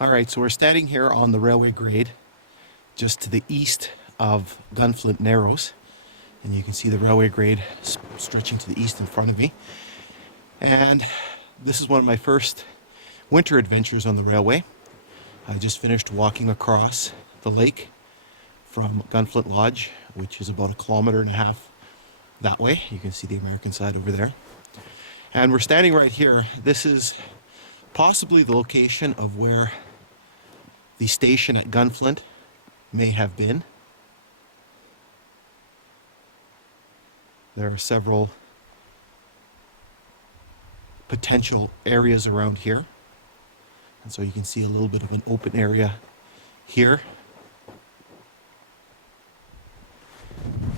Alright, so we're standing here on the railway grade just to the east of Gunflint Narrows, and you can see the railway grade stretching to the east in front of me. And this is one of my first winter adventures on the railway. I just finished walking across the lake from Gunflint Lodge, which is about 1.5 kilometers that way. You can see the American side over there. And we're standing right here. This is possibly the location of where the station at Gunflint may have been. There are several potential areas around here. And so you can see a little bit of an open area here.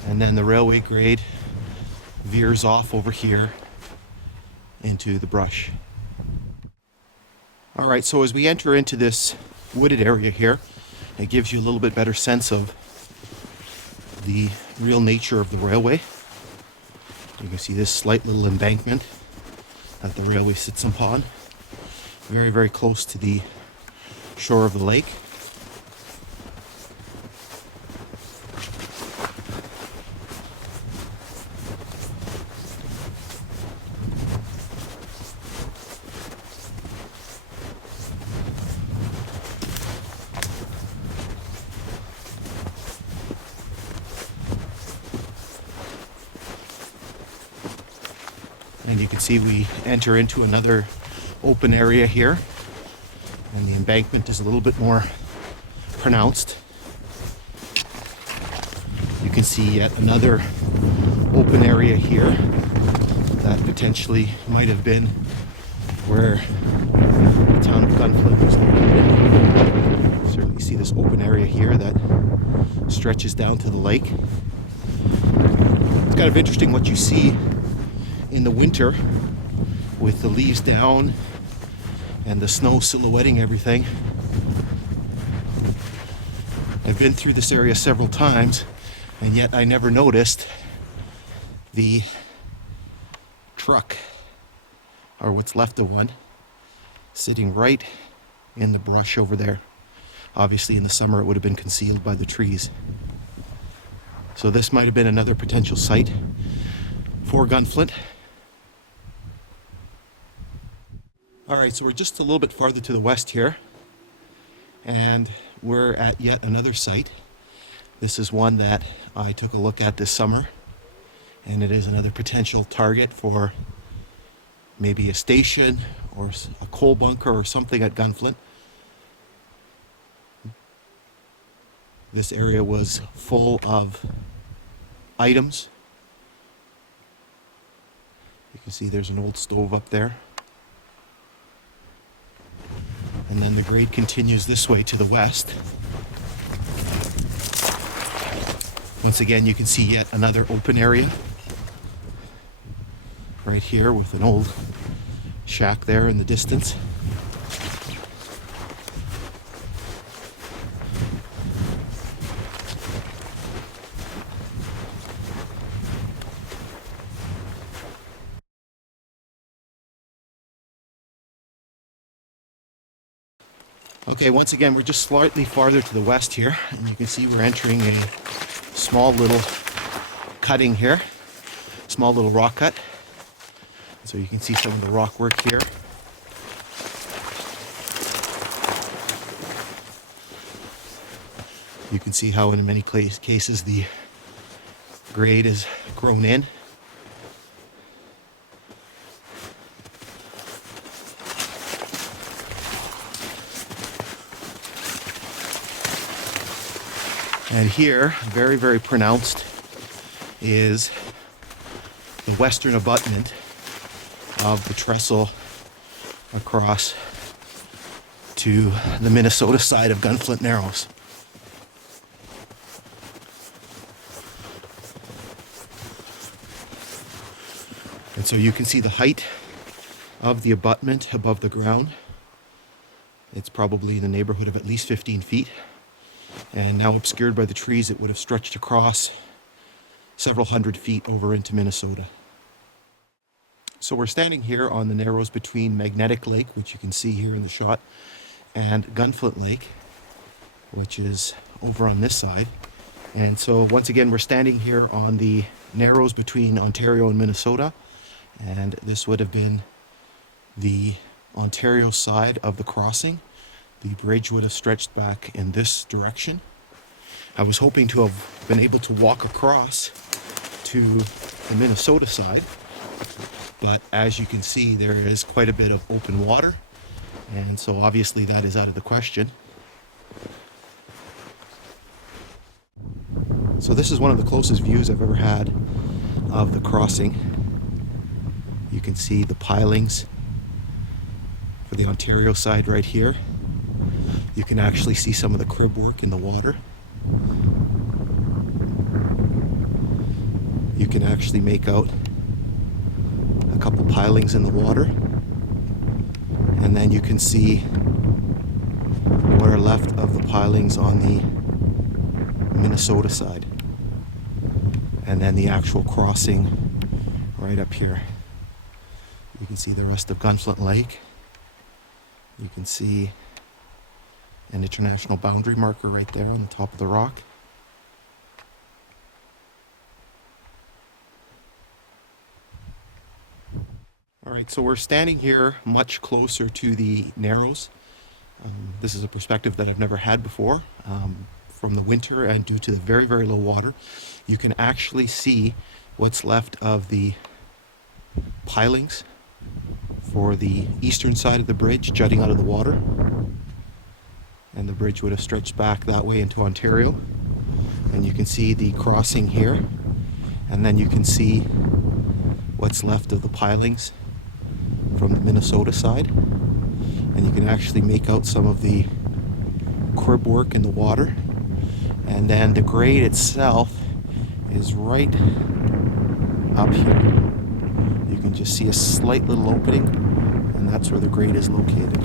And then the railway grade veers off over here into the brush. All right, so as we enter into this wooded area here, it gives you a little bit better sense of the real nature of the railway. You can see this slight little embankment that the railway sits upon, very, very close to the shore of the lake. And you can see we enter into another open area here, and the embankment is a little bit more pronounced. You can see yet another open area here that potentially might have been where the town of Gunflint was located. You certainly see this open area here that stretches down to the lake. It's kind of interesting what you see in the winter with the leaves down and the snow silhouetting everything. I've been through this area several times, and yet I never noticed the truck, or what's left of one, sitting right in the brush over there. Obviously in the summer it would have been concealed by the trees. So this might have been another potential site for Gunflint. Alright, so we're just a little bit farther to the west here, and we're at yet another site. This is one that I took a look at this summer, and it is another potential target for maybe a station or a coal bunker or something at Gunflint. This area was full of items. You can see there's an old stove up there. And then the grade continues this way to the west. Once again, you can see yet another open area right here with an old shack there in the distance. Okay, once again, we're just slightly farther to the west here, and you can see we're entering a small little cutting here, small little rock cut. So you can see some of the rock work here. You can see how in many cases the grade is grown in. And here, very, very pronounced, is the western abutment of the Trestle across to the Minnesota side of Gunflint Narrows. And so you can see the height of the abutment above the ground. It's probably in the neighborhood of at least 15 feet. And now obscured by the trees, it would have stretched across several hundred feet over into Minnesota. So we're standing here on the narrows between Magnetic Lake, which you can see here in the shot, and Gunflint Lake, which is over on this side. And so once again, we're standing here on the narrows between Ontario and Minnesota, and this would have been the Ontario side of the crossing. The bridge would have stretched back in this direction. I was hoping to have been able to walk across to the Minnesota side, but as you can see, there is quite a bit of open water, and so obviously that is out of the question. So this is one of the closest views I've ever had of the crossing. You can see the pilings for the Ontario side right here. You can actually see some of the crib work in the water. You can actually make out a couple pilings in the water. And then you can see what are left of the pilings on the Minnesota side. And then the actual crossing right up here. You can see the rest of Gunflint Lake. You can see an international boundary marker right there on the top of the rock. All right, so we're standing here much closer to the narrows. This is a perspective that I've never had before. From the winter, and due to the very, very low water, you can actually see what's left of the pilings for the eastern side of the bridge jutting out of the water. And the bridge would have stretched back that way into Ontario. And you can see the crossing here. And then you can see what's left of the pilings from the Minnesota side. And you can actually make out some of the crib work in the water. And then the grade itself is right up here. You can just see a slight little opening, and that's where the grade is located.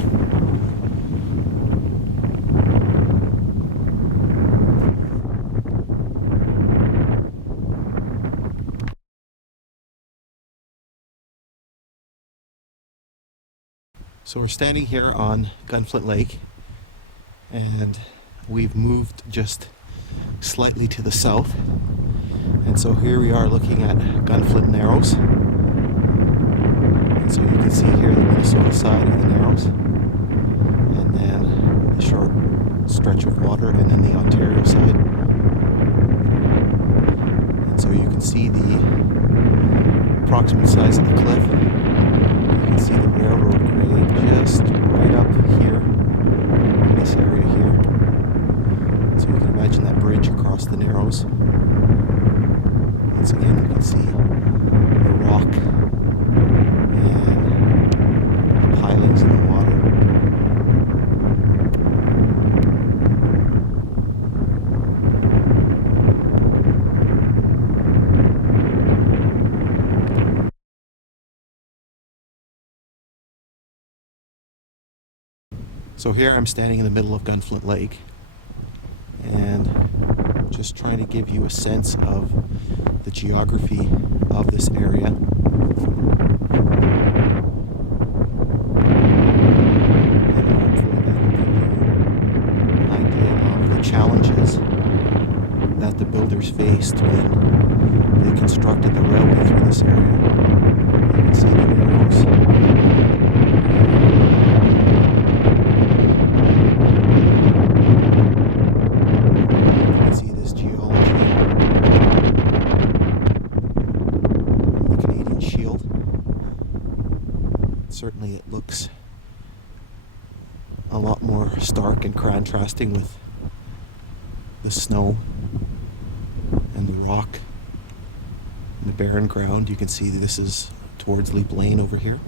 So we're standing here on Gunflint Lake, and we've moved just slightly to the south. And so here we are looking at Gunflint Narrows. And so you can see here the Minnesota side of the Narrows, and then the short stretch of water, and then the Ontario side. And so you can see the approximate size of the cliff. You can see the railroad grade just right up here in this area here. So you can imagine that bridge across the Narrows. Once again, you can see the rock and the pilings in the water. So here I'm standing in the middle of Gunflint Lake, and just trying to give you a sense of the geography of this area. And hopefully that will give you an idea of the challenges that the builders faced when they constructed the railway through this area. You can see the narrows. Certainly it looks a lot more stark and contrasting with the snow and the rock and the barren ground. You can see this is towards Leap Lane over here.